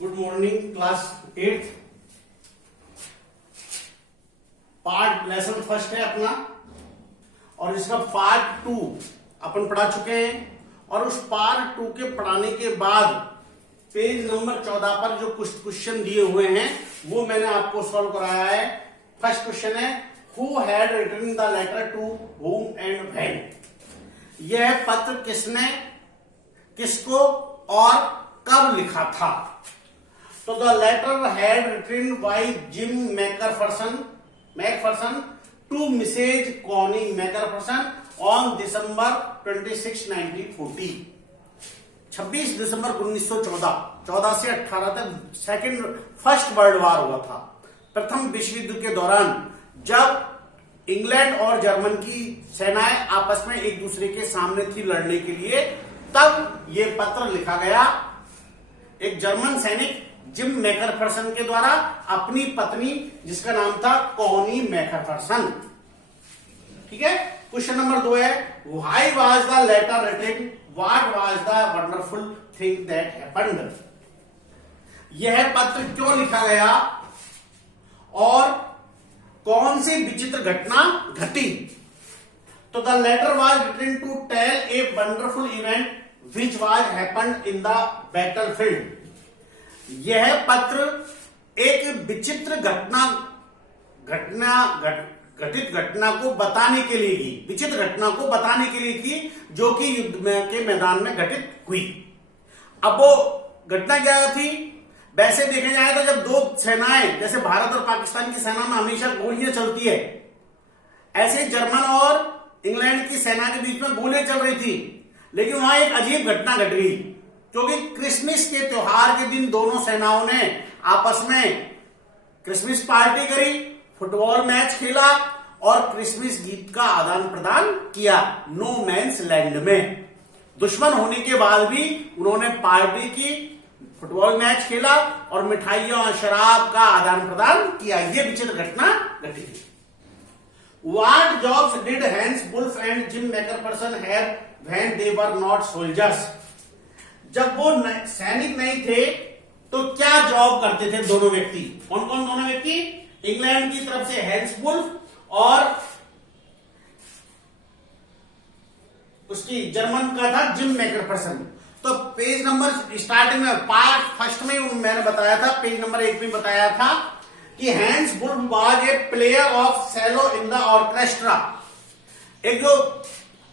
Good morning class 8 part lesson first है अपना और इसका पार्ट 2 अपन पढ़ा चुके हैं। और उस पार्ट 2 के पढ़ाने के बाद पेज नंबर 14 पर जो कुछ क्वेश्चन दिए हुए हैं वो मैंने आपको सॉल्व कराया है। फर्स्ट क्वेश्चन है, who had written the letter to home and when. यह पत्र किसने किसको और कब लिखा था। तो the letter had written by Jim McPherson to Mrs Connie McPherson on December 26, 1940। 26 दिसंबर 1914 से 18 तक फर्स्ट वर्ल्ड वॉर हुआ था। प्रथम विश्व युद्ध के दौरान जब इंग्लैंड और जर्मन की सेनाएं आपस में एक दूसरे के सामने थी लड़ने के लिए, तब यह पत्र लिखा गया एक जर्मन सैनिक जिम मैकफरसन के द्वारा अपनी पत्नी जिसका नाम था कॉनी मैकफरसन। ठीक है। क्वेश्चन नंबर 2 है, why was the letter written, what was the wonderful thing that happened. यह पत्र क्यों लिखा गया और कौन सी विचित्र घटना घटी। तो the letter was written to tell a wonderful event which was happened in the battlefield. यह पत्र एक विचित्र घटित घटना को बताने के लिए थी, विचित्र घटना को बताने के लिए थी जो कि युद्ध के मैदान में घटित हुई। अब वो घटना क्या थी, वैसे देखा जाए तो जब दो सेनाएं जैसे भारत और पाकिस्तान की सेना में हमेशा गोलियां चलती है, ऐसे जर्मन और इंग्लैंड की सेना के बीच में गोलियां चल रही थी। लेकिन वहां एक अजीब घटना घट गई क्योंकि क्रिसमस के त्योहार के दिन दोनों सेनाओं ने आपस में क्रिसमस पार्टी करी, फुटबॉल मैच खेला और क्रिसमस गीत का आदान प्रदान किया नो मैंस लैंड में। दुश्मन होने के बाद भी उन्होंने पार्टी की, फुटबॉल मैच खेला और मिठाइयों और शराब का आदान प्रदान किया। यह विचित्र घटना घटी। What jobs did Hans Wolf and Jim McPherson have when they were not soldiers? जब वो सैनिक नहीं थे तो क्या जॉब करते थे दोनों व्यक्ति। कौन कौन दोनों व्यक्ति, इंग्लैंड की तरफ से हैंस वुल्फ और उसकी जर्मन का था जिम मैकफरसन। तो पेज नंबर स्टार्टिंग में पार्ट फर्स्ट में मैंने बताया था, पेज नंबर 1 में बताया था कि Hans Wolf was a player of cello in the orchestra. एक जो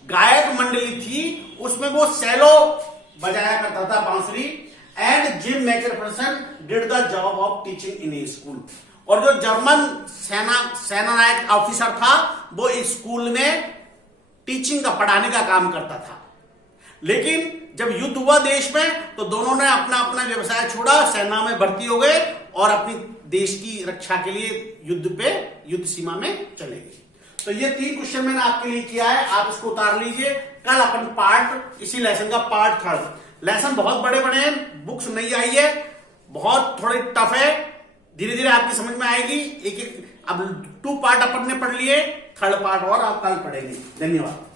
गायक मंडली थी उसमें वो सेलो बजाया करता था, बांसुरी। And gym McPherson did the job of teaching in A school. और जो जर्मन सेना नायक ऑफिसर था वो इस स्कूल में टीचिंग का, पढ़ाने का काम करता था। लेकिन जब युद्ध हुआ देश में तो दोनों ने अपना अपना व्यवसाय छोड़ा, सेना में भर्ती हो गए और अपनी देश की रक्षा के लिए युद्ध सीमा में चले गए। तो ये 3 क्वेश्चन मैंने आपके लिए किया है, आप इसको उतार लीजिए। कल अपन पार्ट इसी लेसन का पार्ट 3 लेसन बहुत बड़े बड़े हैं, बुक्स नहीं आई है, बहुत थोड़े टफ है, धीरे धीरे आपकी समझ में आएगी। एक अब 2 पार्ट अपन ने पढ़ लिए, 3rd पार्ट और आप कल पढ़ेंगे। धन्यवाद।